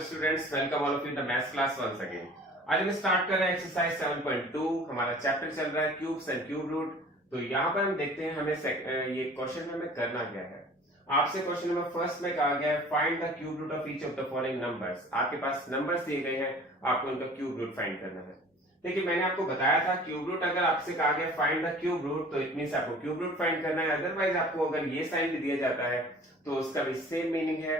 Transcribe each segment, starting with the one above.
Students, welcome all of you the maths class once again. आज हम start कर रहे हैं एक्सरसाइज 7.2। हमारा चैप्टर चल रहा है क्यूब्स एंड क्यूब रूट। तो यहाँ पर हम देखते हैं हमें ये क्वेश्चन में हमें करना क्या है। आपसे क्वेश्चन नंबर फर्स्ट में कहा गया है find the cube root of each of the following numbers. आपके पास नंबर्स दिए गए हैं, आपको इनका क्यूब रूट फाइंड करना है। देखिए, मैंने आपको बताया था क्यूब रूट अगर आपसे कहा गया फाइंड द क्यूब रूट तो इट मींस आपको क्यूब रूट फाइंड करना है। अदरवाइज आपको अगर ये साइन भी दिया जाता है तो उसका भी सेम मीनिंग है।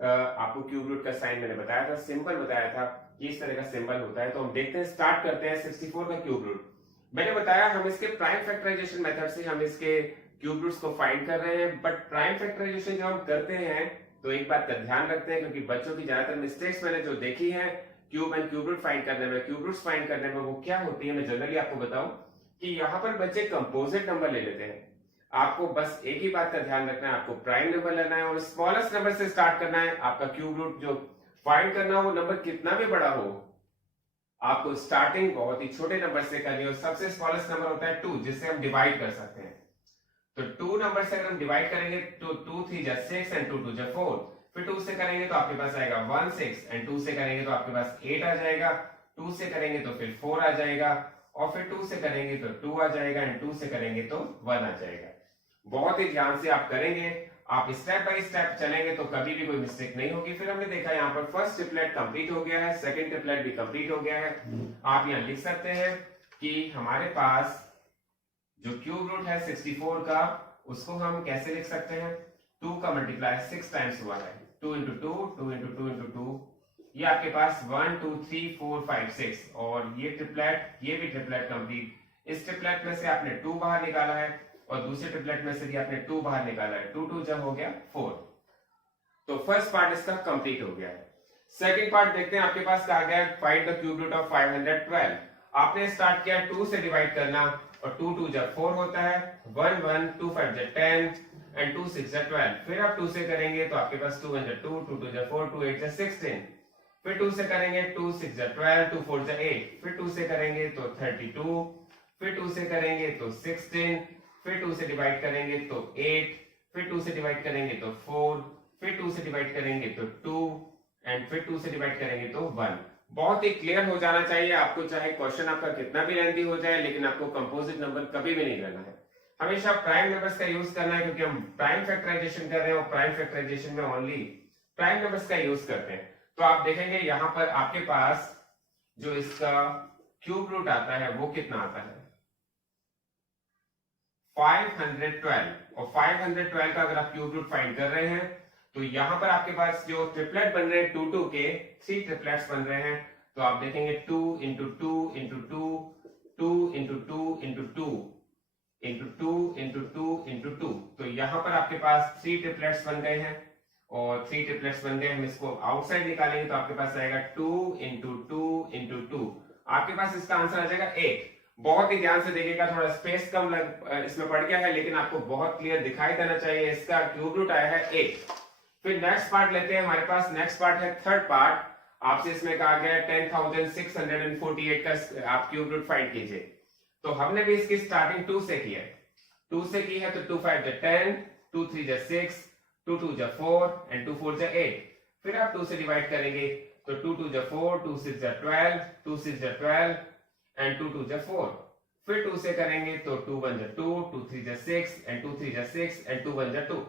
आपको क्यूब रूट का साइन मैंने बताया था, सिंबल बताया था कि इस तरह का सिंबल होता है। तो हम देखते हैं, स्टार्ट करते हैं 64 का क्यूब रूट। मैंने बताया हम इसके प्राइम फैक्टराइजेशन मेथड से हम इसके क्यूब रूट्स को फाइंड कर रहे हैं। बट प्राइम फैक्टराइजेशन जब हम करते हैं तो एक बात का ध्यान रखते हैं, क्योंकि बच्चों की ज्यादातर मिस्टेक्स मैंने जो देखी है cube and cube root find करने में, क्यूब रूट्स फाइंड करने में, वो क्या होती है मैं जनरली आपको बताऊं कि यहाँ पर बच्चे कंपोजिट नंबर ले लेते हैं। आपको बस एक ही बात का ध्यान रखना है, आपको प्राइम नंबर लेना है और स्मॉलेस्ट नंबर से स्टार्ट करना है। आपका क्यूब रूट जो फाइंड करना हो, वो नंबर कितना भी बड़ा हो, आपको स्टार्टिंग बहुत ही छोटे नंबर से करनी हो। सबसे स्मॉलेस्ट नंबर होता है 2, जिससे हम डिवाइड कर सकते हैं। तो 2 नंबर से अगर हम डिवाइड करेंगे तो 2 3 जा 6 एंड 2 2 जा 4। फिर 2 से करेंगे तो आपके पास आएगा 1 6 एंड 2 से करेंगे तो आपके पास 8 आ जाएगा। 2 से करेंगे तो फिर 4 आ जाएगा और फिर 2 से करेंगे तो 2 आ जाएगा एंड 2 से करेंगे तो 1 आ जाएगा। बहुत ही ध्यान से आप करेंगे, आप स्टेप बाय स्टेप चलेंगे तो कभी भी कोई मिस्टेक नहीं होगी। फिर हमने देखा यहाँ पर फर्स्ट ट्रिपलेट कंप्लीट हो गया है, सेकंड ट्रिपलेट भी कंप्लीट हो गया है। आप यहाँ लिख सकते हैं कि हमारे पास जो क्यूब रूट है 64 का, उसको हम कैसे लिख सकते हैं। 2 का मल्टीप्लाई 6 टाइम्स हुआ है, 2 इंटू 2 2 इंटू 2 इंटू 2। ये आपके पास 1 2 3 4 5 6 और ये ट्रिपलेट, ये भी ट्रिपलेट कंप्लीट। इस ट्रिपलेट में से आपने 2 बाहर निकाला है और दूसरे ट्रिपलेट में से भी आपने 2 बाहर निकाला है। 2 2 जब हो गया 4। तो फर्स्ट पार्ट इसका कंप्लीट हो गया है। सेकंड पार्ट देखते हैं, आपके पास कहा गया है find the cube root of 512। आपने स्टार्ट किया 2 से डिवाइड करना और 2 2 जब 4 होता है, 1 1 2 5 जब 10 एंड 2 6 जब 12। फिर आप 2 से करेंगे तो आपके पास 2 1 जब 2 2 2 जब 4 2 8 जब 16। फिर 2 से करेंगे 2 6 जब 12 2 4 जब 8। फिर 2 से करेंगे तो 32। फिर 2 से करेंगे तो 16। फिर 2 से डिवाइड करेंगे तो 8। फिर 2 से डिवाइड करेंगे तो 4। फिर 2 से डिवाइड करेंगे तो 2 एंड फिर 2 से डिवाइड करेंगे तो 1। बहुत ही क्लियर हो जाना चाहिए आपको, चाहे क्वेश्चन आपका कितना भी लेंथी हो जाए, लेकिन आपको कंपोजिट नंबर कभी भी नहीं करना है। हमेशा प्राइम नंबर्स का यूज करना है, क्योंकि हम प्राइम फैक्टराइजेशन कर रहे हैं और प्राइम फैक्टराइजेशन में ओनली प्राइम नंबर्स का यूज करते हैं। तो आप देखेंगे यहाँ पर आपके पास जो इसका क्यूब रूट आता है वो कितना आता है, 512। और 512 का अगर आप क्यूब रूट फाइंड कर रहे हैं तो यहां पर आपके पास जो ट्रिपलेट बन रहे हैं 2 2 के 3 ट्रिपलेट्स बन रहे हैं। तो आप देखेंगे 2 into 2 into 2 2 into 2 into 2 into 2 into 2 into 2। तो यहां पर आपके पास 3 ट्रिपलेट्स बन गए हैं और 3 ट्रिपलेट्स बन गए। हम इसको आउटसाइड निकालेंगे तो आपके पास आएगा 2 इंटू 2 इंटू 2। आपके पास इसका आंसर आ जाएगा 8। बहुत ही ध्यान से देखिएगा, थोड़ा स्पेस कम इसमें पड़ गया है, लेकिन आपको बहुत क्लियर दिखाई देना चाहिए। इसका क्यूब रूट आया है 8। फिर नेक्स्ट पार्ट लेते हैं, हमारे पास नेक्स्ट पार्ट है थर्ड पार्ट। आपसे इसमें कहा गया है 10,648 का आप क्यूब रूट फाइंड कीजिए। तो हमने भी इसकी स्टार्टिंग 2 से की है। 2 से की है तो 2 5 जा 10, 2 3 जा 6, 2 2 जा 4 एंड 2 4 जा 8। फिर आप 2 से डिवाइड करेंगे तो 2 2 जा 4, 2 6 जा 12, 2 6 जा 12 एंड 2 2 जा 4। फिर 2 से करेंगे तो 2 1 जा 2, 2 3 जा 6 एंड 2 3 जा 6 एंड 2 1 जा 2।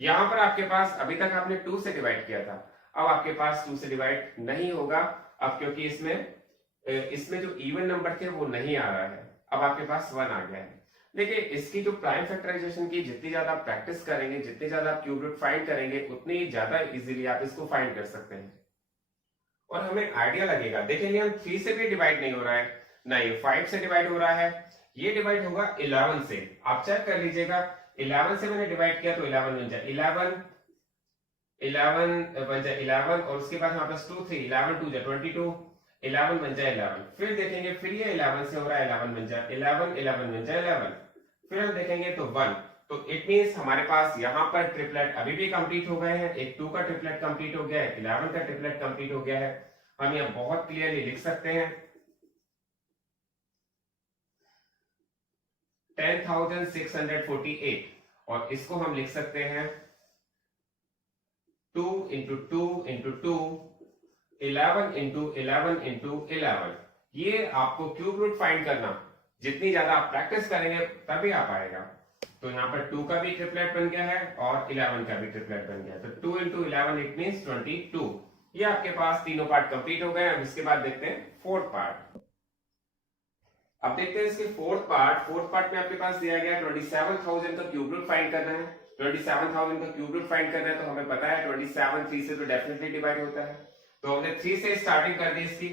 यहां पर आपके पास अभी तक आपने 2 से डिवाइड किया था, अब आपके पास 2 से डिवाइड नहीं होगा अब, क्योंकि इसमें जो इवन नंबर थे वो नहीं आ रहा है। अब आपके पास 1 आ गया है। देखिए, इसकी जो प्राइम फैक्टराइजेशन की जितनी ज्यादा आप प्रैक्टिस करेंगे, जितनी ज्यादा आप क्यूब रूट फाइंड करेंगे, उतनी ज्यादा इजीली आप इसको फाइंड कर सकते हैं और हमें आइडिया लगेगा। देखिए, हम 3 से भी डिवाइड नहीं हो रहा है ना, ये 5 से डिवाइड हो रहा है, ये डिवाइड होगा 11 से। आप चेक कर लीजिएगा, 11 से मैंने डिवाइड किया तो 11 बन जाए 11, 11 बन जाए 11 और उसके बाद हमारे पास 2 3, 11 2 जा 22, 11 बन जाए 11। फिर देखेंगे, फिर ये 11 से हो रहा है, 11 बन जाए 11, 11 बन जाए 11। फिर हम देखेंगे तो 1। तो इट मींस हमारे पास यहाँ पर ट्रिपलेट अभी भी कंप्लीट हो गए हैं। एक 2 का ट्रिपलेट कंप्लीट हो गया है, 11 का ट्रिपलेट कंप्लीट हो गया है। हम यहाँ बहुत क्लियरली लिख सकते हैं 10,648 और इसको हम लिख सकते हैं 2 इंटू 2 इंटू 2 11 इंटू 11 इंटू 11। ये आपको क्यूब रूट फाइंड करना, जितनी ज्यादा आप प्रैक्टिस करेंगे तभी आ पाएगा। तो यहाँ पर 2 का भी ट्रिपलेट बन गया है और 11 का भी ट्रिपलेट बन गया है। तो 2 इंटू 11 इट मीन्स 22। ये आपके पास तीनों पार्ट कंप्लीट हो गए। अब इसके बाद देखते हैं फोर्थ पार्ट। अब देखते हैं इसके फोर्थ पार्ट में आपके पास दिया गया 27,000 का क्यूब रूट फाइंड करना है। 27,000 का क्यूब रूट फाइंड करना है तो हमें पता है 27 3 से तो डेफिनेटली डिवाइड होता है। तो हमने 3 से स्टार्टिंग कर दी इसकी,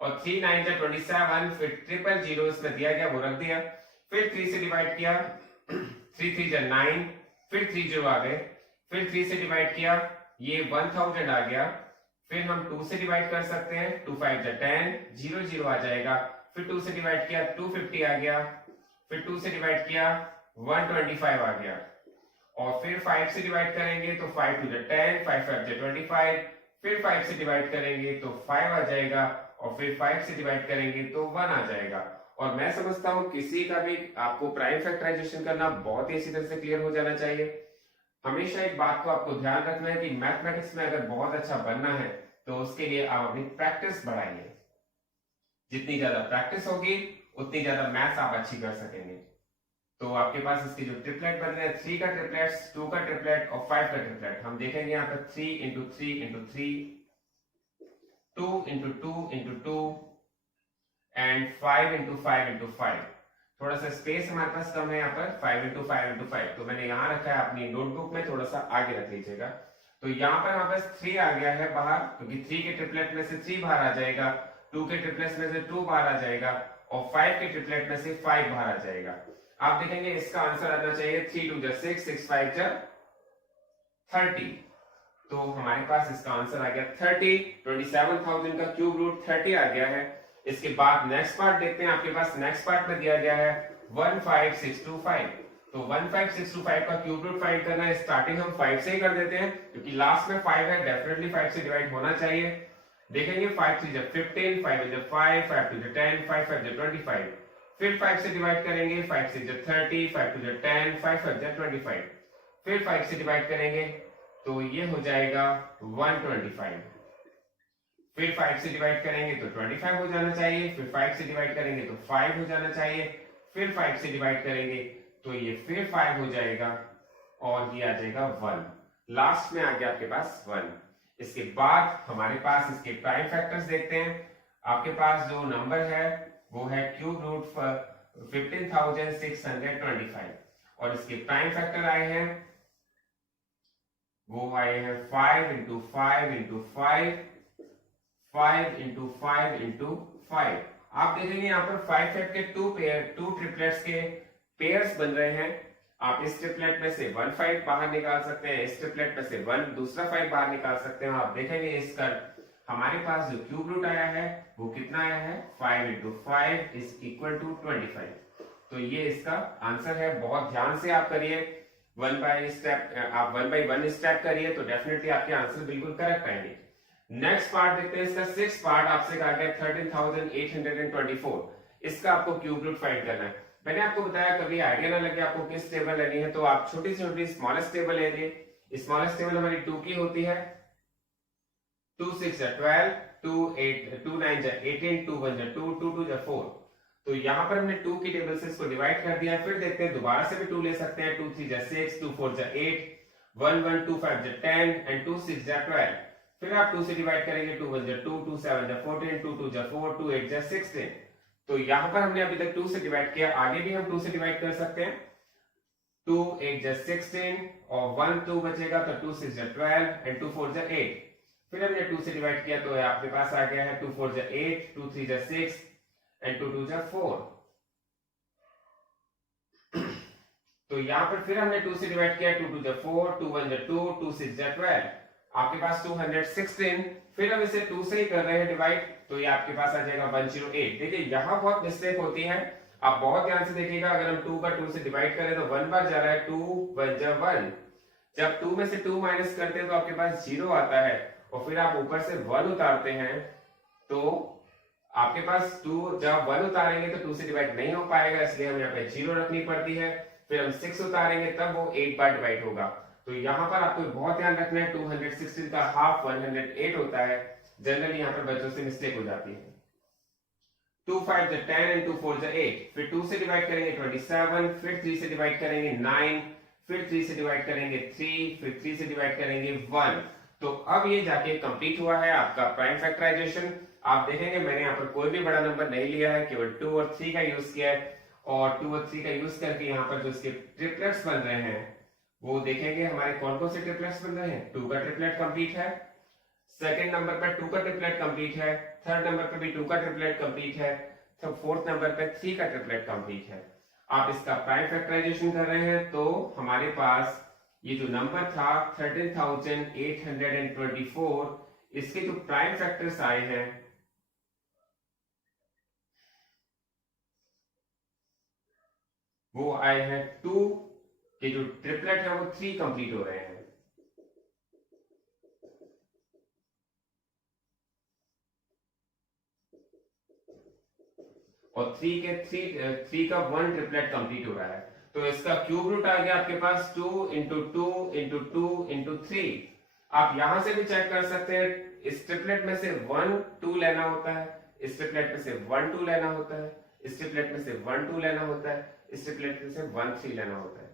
और 3 9 जा 27, फिर 000 इसमें दिया गया वो रख दिया, फिर 3 से डिवाइड किया, 3 3 जा 9, फिर 3 0 आ गए, फिर 3 से डिवाइड किया, ये 1000 आ गया, फिर हम 2 से डिवाइड कर सकते हैं, 2 5 जा 10, 0 0 आ जाएगा, फिर 2 से डिवाइड किया 250 आ गया, फिर 2 से डिवाइड किया 125 आ गया, और फिर 5 से डिवाइड करेंगे तो 5 2 जा 10, 5 5 जा 25, फिर 5 से डिवाइड करेंगे तो 5 आ जाएगा, और फिर 5 से डिवाइड करेंगे तो 1 आ जाएगा। और मैं समझता हूं किसी का भी आपको प्राइम फैक्टराइजेशन करना बहुत ही अच्छी तरह से क्लियर हो जाना चाहिए। हमेशा एक बात को आपको ध्यान रखना है कि मैथमेटिक्स में अगर बहुत अच्छा बनना है तो उसके लिए आप अपनी प्रैक्टिस बढ़ाइए। जितनी ज्यादा प्रैक्टिस होगी उतनी ज्यादा मैथ्स आप अच्छी कर सकेंगे। तो आपके पास इसके जो ट्रिपलेट बन रहे हैं, 3 का ट्रिपलेट, 2 का ट्रिपलेट और 5 का ट्रिपलेट, हम देखेंगे यहाँ पर 3 into 3 into 3, 2 into 2 into 2 and 5 into 5 into 5। थोड़ा सा स्पेस हमारे पास कम है यहाँ पर, 5 इंटू 5 इंटू 5, तो मैंने यहाँ रखा है, अपनी नोटबुक में थोड़ा सा आगे रख लीजिएगा। तो यहाँ पर हमारे पास 3 आ गया है बाहर, क्योंकि 3 के ट्रिपलेट में से 3 बाहर आ जाएगा, 2 के ट्रिपलेट में से 2 बाहर आ जाएगा, और 5 के ट्रिपलेट में से 5 बाहर आ जाएगा। आप देखेंगे इसका आंसर आना चाहिए 3 2 जा 6, 6 5 जा 30। तो हमारे पास इसका आंसर आ गया 30। 27,000 का क्यूब रूट 30 आ गया है। इसके बाद नेक्स्ट पार्ट देखते हैं। आपके पास नेक्स्ट पार्ट में दिया गया है 15625। तो 15625 का क्यूब रूट फाइंड करना है। स्टार्टिंग हम 5 से ही कर देते हैं, क्योंकि लास्ट में 5 है, डेफिनेटली 5 से डिवाइड होना चाहिए। देखेंगे 5 3 जा 15, 5 जा 5, 5 2 जा 10, 5 5 जा 25, फिर 5 से डिवाइड करेंगे, 5 6 जा 30, 5 2 जा 10, 5 5 जा 25, फिर 5 से डिवाइड करेंगे तो ये हो जाएगा 125, फिर 5 से डिवाइड करेंगे तो 25 हो जाना चाहिए, फिर 5 से डिवाइड करेंगे तो 5 हो जाना चाहिए, फिर 5 से डिवाइड करेंगे तो ये फिर 5 हो जाएगा, और ये आ जाएगा 1। लास्ट में आ गया आपके पास 1। इसके बाद हमारे पास इसके प्राइम फैक्टर्स देखते हैं। आपके पास जो नंबर है वो है क्यूब रूट 15,625, और इसके प्राइम फैक्टर आए हैं, वो आए हैं 5 इंटू 5 इंटू 5, 5 इंटू 5 इंटू 5। आप देखेंगे यहाँ पर 5 फैक्ट के 2 ट्रिपलेट्स के पेयर्स बन रहे हैं। आप इस ट्रिपलेट में से 1 5 बाहर निकाल सकते हैं, इस ट्रिपलेट में से 1 दूसरा 5 बाहर निकाल सकते हैं। आप देखेंगे इसका हमारे पास जो क्यूब रूट आया है वो कितना आया है, 5 इंटू 5 इज इक्वल टू 25। तो ये इसका आंसर है। बहुत ध्यान से आप करिए, 1 बाय वन 1 स्टेप करिए तो डेफिनेटली आपके आंसर बिल्कुल करेक्ट आएंगे। नेक्स्ट पार्ट देखते हैं। इसका 6th पार्ट आपसे कहा गया 13,824। इसका आपको क्यूब रूट फाइंड करना है। मैंने आपको बताया कभी आइडिया ना लगे आपको किस टेबल लेनी है, तो आप छोटी से छोटी स्मॉलेस्ट टेबल लेंगे। स्मॉलेस्ट टेबल हमारी 2 की होती है, 2 6 जा 12, 2 8 2 9 जा 18, 2 1 जा 2, 2 2 जा 4। तो यहाँ पर हमने 2 की टेबल से इसको डिवाइड कर दिया। फिर देखते हैं, दोबारा से भी 2 ले सकते हैं, 2 3 जा 6, 2 4 जा 8, 1 1 2 5 जा 10 एंड 2 6 जा 12। फिर आप 2 से डिवाइड करेंगे, 2 1 जा 2, 2 7 जा 14, 2 2 जा 4, 2 8 जा 16। तो यहाँ पर हमने अभी तक 2 से डिवाइड किया, आगे भी हम 2 से डिवाइड कर सकते हैं। 2 8 जा 16 और 1 2 बचेगा, तो 2 6 जा 12 एंड 2 4 जा 8। फिर हमने 2 से डिवाइड किया तो आपके पास आ गया है 2 4 जा 8, 2 3 जा 6 एंड 2 2 जा 4। तो यहाँ पर फिर हमने 2 से डिवाइड किया, 2 2 जा 4, 2 1 जा 2, 2 6 जा 12, आपके पास 216। फिर हम इसे 2 से ही कर रहे हैं डिवाइड, तो ये आपके पास आ जाएगा 108। देखिए यहाँ बहुत मिस्टेक होती है, आप बहुत ध्यान से देखिएगा। अगर हम 2 का 2 से डिवाइड करें तो 1 बार जा रहा है, 2 1 जा 1। जब 2 में से 2 माइनस करते हैं तो आपके पास 0 आता है, और फिर आप ऊपर से 1 उतारते हैं तो आपके पास 2, जब 1 उतारेंगे तो 2 से डिवाइड नहीं हो पाएगा, इसलिए हमें यहाँ पे 0 रखनी पड़ती है। फिर हम 6 उतारेंगे तब वो 8 बार डिवाइड होगा। तो यहाँ पर आपको बहुत ध्यान रखना है, 216 का हाफ 108 होता है, जनरली यहाँ पर बच्चों से मिस्टेक हो जाती है। 2 5 जा 10 एंड 2 4 जा 8, फिर 2 से डिवाइड करेंगे 27, फिर 3 से डिवाइड करेंगे 9, फिर 3 से डिवाइड करेंगे 3, फिर 3 से डिवाइड करेंगे 1। तो अब ये जाके कंप्लीट हुआ है आपका प्राइम फैक्टराइजेशन। आप देखेंगे मैंने यहाँ पर कोई भी बड़ा नंबर नहीं लिया है, केवल 2 और 3 का यूज किया है, और 2 और 3 का यूज करके यहाँ पर जो इसके ट्रिपलेट्स बन रहे हैं वो देखेंगे हमारे कौन कौन से ट्रिपलेट्स बन रहे हैं। 2 का ट्रिपलेट कंप्लीट है, सेकंड नंबर पर 2 का ट्रिपलेट कंप्लीट है, थर्ड नंबर पर भी 2 का ट्रिपलेट कंप्लीट है, तो फोर्थ नंबर पर 3 का ट्रिपलेट कंप्लीट है। आप इसका प्राइम फैक्टराइजेशन कर रहे हैं तो हमारे पास ये जो नंबर था 13,824, इसके जो प्राइम फैक्टर्स आए हैं वो आए हैं 2 के जो ट्रिपलेट है वो 3 कंप्लीट हो रहे हैं। और 3 के 3 का 1 ट्रिपलेट कंप्लीट हो रहा है। तो इसका क्यूब रूट आ गया आपके पास 2 इंटू 2 इंटू 2 इंटू 3। आप यहां से भी चेक कर सकते हैं, इस ट्रिपलेट में से 1 2 लेना होता है, इस ट्रिपलेट में से 1 2 लेना होता है, इस ट्रिपलेट में से 1 2 लेना होता है, इस ट्रिपलेट में से 1 3 लेना होता है।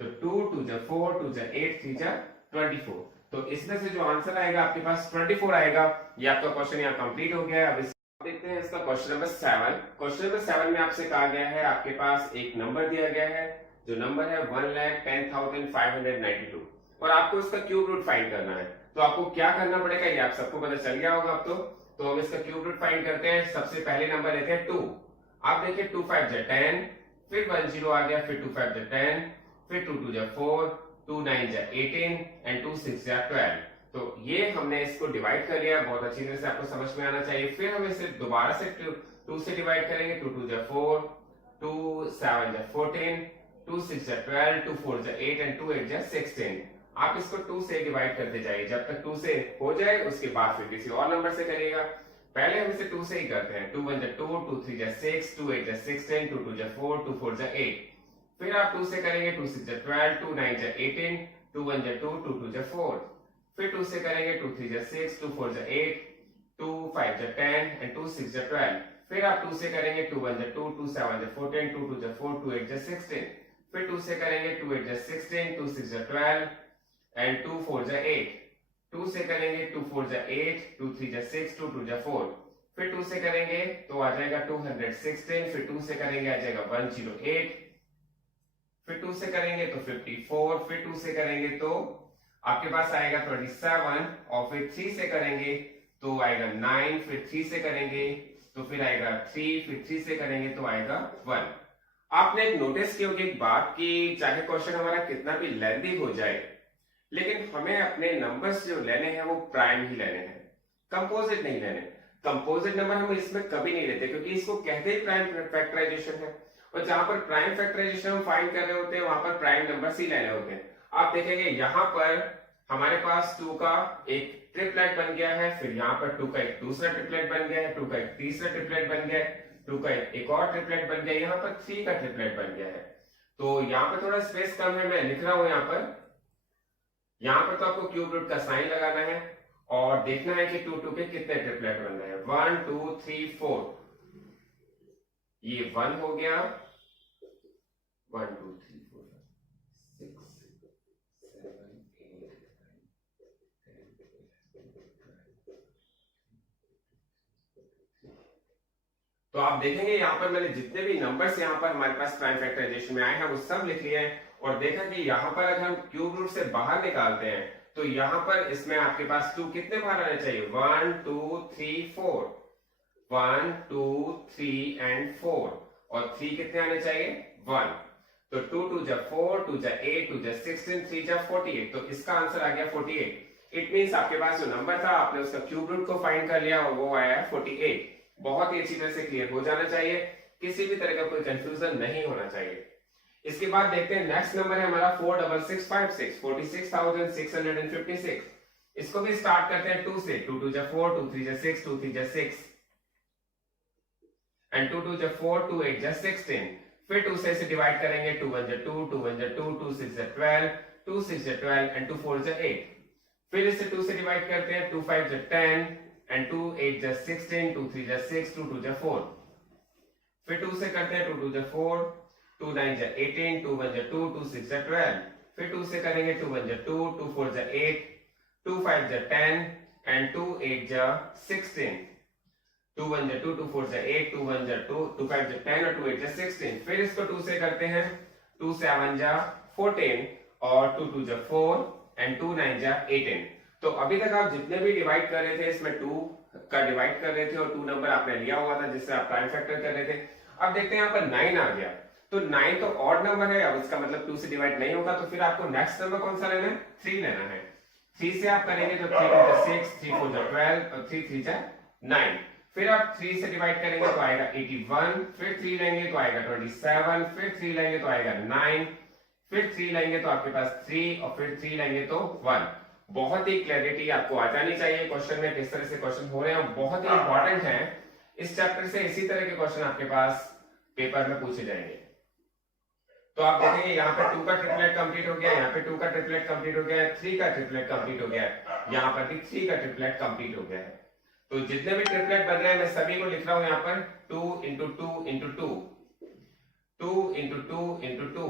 तो 2 2 जा 4, 2 जा 8, 3 जा 24। तो इसमें से जो आंसर आएगा आपके पास 24 आएगा। ये आपका क्वेश्चन यहाँ कंप्लीट हो गया है। अब देखते हैं इसका क्वेश्चन नंबर 7। क्वेश्चन नंबर 7 में आपसे कहा गया है आपके पास एक नंबर दिया गया है, जो नंबर है 1,10,592, और आपको इसका क्यूब रूट फाइंड करना है। तो आपको क्या करना पड़ेगा ये आप सबको पता चल गया होगा अब तो हम इसका क्यूब रूट फाइंड करते हैं। सबसे पहले नंबर लेते हैं 2। आप देखिए 2 5 जा 10, फिर 1 0 आ गया, फिर 2 5 जा 10, फिर 2 2 जा 4, 2 9 जा 18 एंड 2 6 जा 12। तो ये हमने इसको डिवाइड कर लिया, बहुत अच्छी तरह से आपको समझ में आना चाहिए। फिर हम इसे दोबारा से 2 से डिवाइड करेंगे, 2 2 जा 4, 2 7 जा 14, 2 6 जा 12, 2 4 जा 8 एंड 2 8 जा 16। आप इसको 2 से डिवाइड करते जाइए, जब तक 2 से हो जाए उसके बाद फिर किसी और नंबर से करिएगा। पहले हम इसे 2 से ही करते हैं। 2 1 जा 2, 2 3 जा 6, 2 8 जा 16, 2 2 जा 4, 2 4 जा 8। फिर आप 2 से करेंगे, 2 6 जा 12, 2 9 जा 18, 2 1 जा 2, 2 2 जा 4। फिर 2 से करेंगे, 2 3 जा 6, 2 4 जा 8, 2 5 जा 10 एंड 2 6 जा 12। फिर आप 2 से करेंगे, 2 1 जा 2, 2 7 जा 14, 2 2 जा 4, 2 8 जा 16। फिर 2 से करेंगे, 2 8 जा 16, 2 6 जा 12 एंड 2 4 जा 8। 2 से करेंगे, 2 4 जा 8, 2 3 जा 6, 2 2 जा 4। फिर 2 से करेंगे तो आ जाएगा 216। फिर 2 से करेंगे आ जाएगा 108। फिर 2 से करेंगे तो 54। फिर 2 से करेंगे तो आपके पास आएगा 27, और फिर 3 से करेंगे तो आएगा 9। फिर 3 से करेंगे तो फिर आएगा 3, फिर 3 से करेंगे तो आएगा 1। आपने एक नोटिस की होगी एक बात कि चाहे क्वेश्चन हमारा कितना भी लेंथी हो जाए, लेकिन हमें अपने नंबर्स जो लेने हैं वो प्राइम ही लेने हैं, कंपोजिट नहीं लेने। कंपोजिट नंबर हम इसमें कभी नहीं लेते, क्योंकि इसको कहते ही प्राइम फैक्टराइजेशन है, और जहां पर प्राइम फैक्टराइजेशन हम फाइंड कर रहे होते हैं वहां पर प्राइम नंबर्स ही लेने होते हैं। आप देखेंगे यहां पर हमारे पास 2 का एक ट्रिपलेट बन गया है, फिर यहाँ पर 2 का एक दूसरा ट्रिपलेट बन गया है, 2 का एक तीसरा ट्रिपलेट बन गया है, 2 का एक और ट्रिपलेट बन गया है, यहाँ पर 3 का ट्रिपलेट बन गया है। तो यहाँ पर थोड़ा स्पेस कम है, मैं लिख रहा हूं यहाँ पर तो आपको क्यूब रूट का साइन लगाना है और देखना है कि 2 2 के कितने ट्रिपलेट बन रहे हैं। 1 2 3 4, ये 1 हो गया, 1 2 3 4 5 6 7 8 9 तो आप देखेंगे यहाँ पर मैंने जितने भी नंबर्स यहाँ पर हमारे पास प्राइम फैक्टराइजेशन में आए हैं वो सब लिख लिए हैं, और देखा कि यहाँ पर अगर हम क्यूब रूट से बाहर निकालते हैं तो यहाँ पर इसमें आपके पास 2 कितने बाहर आने चाहिए, 1 2 3 4, 1 2 3 एंड 4, और 3 कितने आने चाहिए, 1। तो 2 2 जा 4, 2 जा 8, 2 जा 16, 3 जा 48, तो इसका आंसर आ गया 48। इट मींस आपके पास जो नंबर था आपने उसका क्यूब रूट को फाइंड कर लिया और वो आया 48। बहुत ही अच्छी तरह से क्लियर हो जाना चाहिए, किसी भी तरह का कोई कंफ्यूजन नहीं होना चाहिए। इसके बाद देखते हैं नेक्स्ट नंबर है हमारा 46656, 46,656। इसको भी स्टार्ट करते हैं 2 से। 2 2 जा 4, 2 3 जा 6, 2 3 जा 6 एंड 2 2 जा 4, 2 8 जा 16। फिर 2 से इसे डिवाइड करेंगे, 2 1 जा 2, 2 1 जा 2, 2 6 जा 12, 2 6 जा 12 एंड 2 4 जा 8। फिर इसे 2 से डिवाइड करते हैं, 2 5 जा 10 एंड 2 8 जा 16, 2 3 जा 6, 2 2 जा 4। फिर 2 से करते हैं, 2 2 जा 4, 2 9 जा 18, 2 1 जा 2, 2 6 जा 12। फिर 2 से करेंगे, 2 1 जा 2, 2 4 जा 8, 2 5 जा 10 एंड 2 8 जा 16। 2 1 जा 2, 2 4 जा 8, 2 1 जा 2, 2 5 जा 10 और 2 8 जा 16। फिर इसको 2 से करते हैं, 2 7 जा 14 और 2 2 जा 4 एंड 2 9 जा 18। तो अभी तक आप जितने भी डिवाइड कर रहे थे इसमें 2 का डिवाइड कर रहे थे और 2 नंबर आपने लिया हुआ था जिससे आप प्राइम फैक्टर कर रहे थे। अब देखते हैं यहाँ पर 9 आ गया, तो 9 तो ऑड नंबर है, अब इसका मतलब 2 से डिवाइड नहीं होगा, तो फिर आपको नेक्स्ट नंबर कौन सा लेना है, 3 लेना है। 3 से आप करेंगे तो 3 2 जा 6, 3 4 जा 12 और 3 3 जा 9। फिर आप 3 से डिवाइड करेंगे तो आएगा 81, फिर 3 लेंगे तो आएगा 27, फिर 3 लेंगे तो आएगा 9, फिर 3 लेंगे तो आपके पास 3 और फिर 3 लेंगे तो 1। बहुत ही क्लैरिटी आपको आ जानी चाहिए क्वेश्चन में किस तरह से क्वेश्चन हो रहे हैं, बहुत ही इंपॉर्टेंट है। इस चैप्टर से इसी तरह के क्वेश्चन आपके पास पेपर में पूछे जाएंगे। तो आप देखेंगे यहाँ पे 2 का ट्रिपलेट कंप्लीट हो गया, यहाँ पे 2 का ट्रिपलेट कंप्लीट हो गया, 3 का ट्रिपलेट कंप्लीट हो गया, यहाँ पर भी 3 का ट्रिपलेट कंप्लीट हो गया है। तो जितने भी ट्रिपलेट बन रहे हैं मैं सभी को लिख रहा हूं यहाँ पर 2 into 2 into 2, 2 into 2 into 2,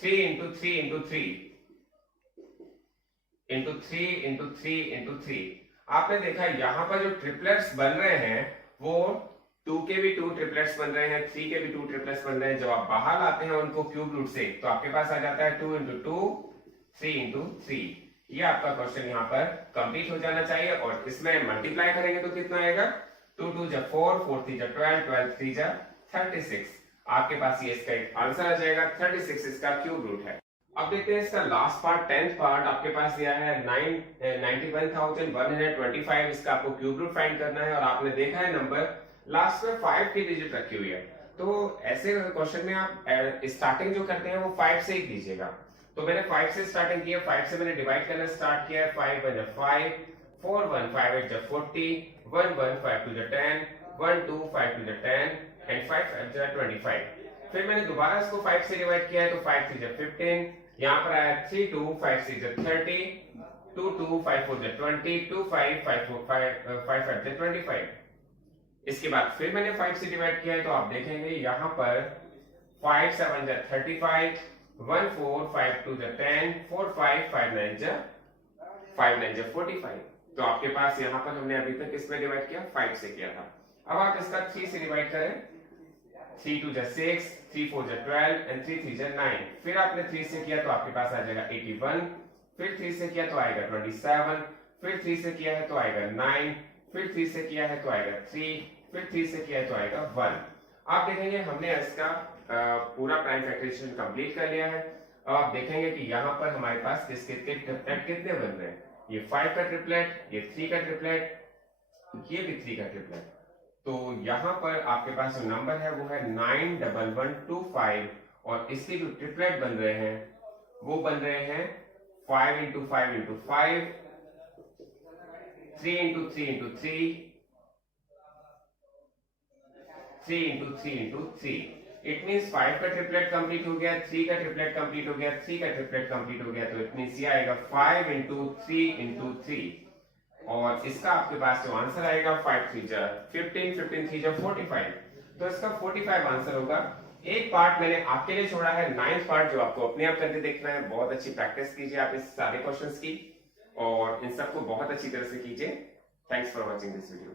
3 into 3 into 3 into 3 into 3 into 3। आपने देखा यहाँ पर जो ट्रिपलेट्स बन रहे हैं वो 2 के भी 2 ट्रिपलेट्स बन रहे हैं, 3 के भी 2 ट्रिपलेट्स बन रहे हैं। जब आप बाहर लाते हैं उनको क्यूब रूट से तो आपके पास आ जाता है 2 इंटू 2, 3 इंटू 3। ये आपका क्वेश्चन यहाँ पर कंप्लीट हो जाना चाहिए। और इसमें मल्टीप्लाई करेंगे तो कितना आएगा, 2 2 जा 4, 4 3 जा 12, 12 3 जा 36। आपके पास ये इसका एक आंसर आ जाएगा, 36 इसका क्यूब रूट है। अब देखते हैं इसका लास्ट पार्ट, 10th पार्ट आपके पास दिया है 91,125। इसका आपको क्यूब रूट फाइंड करना है और आपने देखा है नंबर लास्ट में 5 की डिजिट रखी हुई है। तो ऐसे क्वेश्चन में आप स्टार्टिंग जो करते हैं वो 5 से ही कीजिएगा। तो मैंने 5 से स्टार्टिंग किया, 5 से मैंने डिवाइड करना स्टार्ट किया है। 5 1 जा 5, 4 1 5 8 जा 40, 1 1 5 2 जा 10, 1 2 5 2 जा 10 एंड 5 5 जा 25। फिर मैंने दोबारा इसको 5 से डिवाइड किया है तो 5 3 जा 15, यहाँ पर आया 3 2 5 6 जा 30, 2 2 5 4 जा 20, 2 5 5 4 5 5 जा 25। इसके बाद फिर मैंने 5 से डिवाइड किया है तो आप देखेंगे यहाँ पर 5 7 जा 35, 1 4 5 2 जा 10, 4 5 5 9 जा 45। तो आपके पास यहाँ पर हमने अभी तक किसमें डिवाइड किया, 5 से किया था। अब आप इसका 3 से डिवाइड करें, 3 2 जा 6, 3 4 जा 12 एंड 3 3 जा 9। फिर आपने 3 से किया तो आपके पास आ जाएगा 81, फिर 3 से किया तो आएगा 27, फिर 3 से किया है तो आएगा 9, फिर 3 से किया है तो आएगा 3, फिर 3 से किया है तो आएगा 1। आप देखेंगे हमने इसका पूरा प्राइम फैक्टराइजेशन कंप्लीट कर लिया है। अब आप देखेंगे कि यहाँ पर हमारे पास किसके ट्रिपलेट कितने बन रहे हैं, ये 5 का ट्रिपलेट, ये 3 का ट्रिपलेट, ये भी 3 का ट्रिपलेट। तो यहाँ पर आपके पास जो नंबर है वो है 91125 और इसके जो ट्रिपलेट बन रहे हैं वो बन रहे हैं 5 into 5 into 5, 3 into 3 into 3, 3 into 3 into 3। It means 5 का ट्रिपलेट कंप्लीट हो गया, 3 का ट्रिपलेट कंप्लीट हो गया, 3 का ट्रिपलेट कंप्लीट हो गया। तो इट मीन्स ये आएगा 5 इंटू 3 इंटू 3 और इसका आपके पास जो आंसर आएगा 5 3 जा 15, 15 3 जा 45। तो इसका 45 आंसर होगा। एक पार्ट मैंने आपके लिए छोड़ा है, 9th पार्ट, जो आपको अपने आप करके देखना है। बहुत अच्छी प्रैक्टिस कीजिए आप इस सारे क्वेश्चंस की और इन सबको बहुत अच्छी तरह से कीजिए। Thanks for watching this video.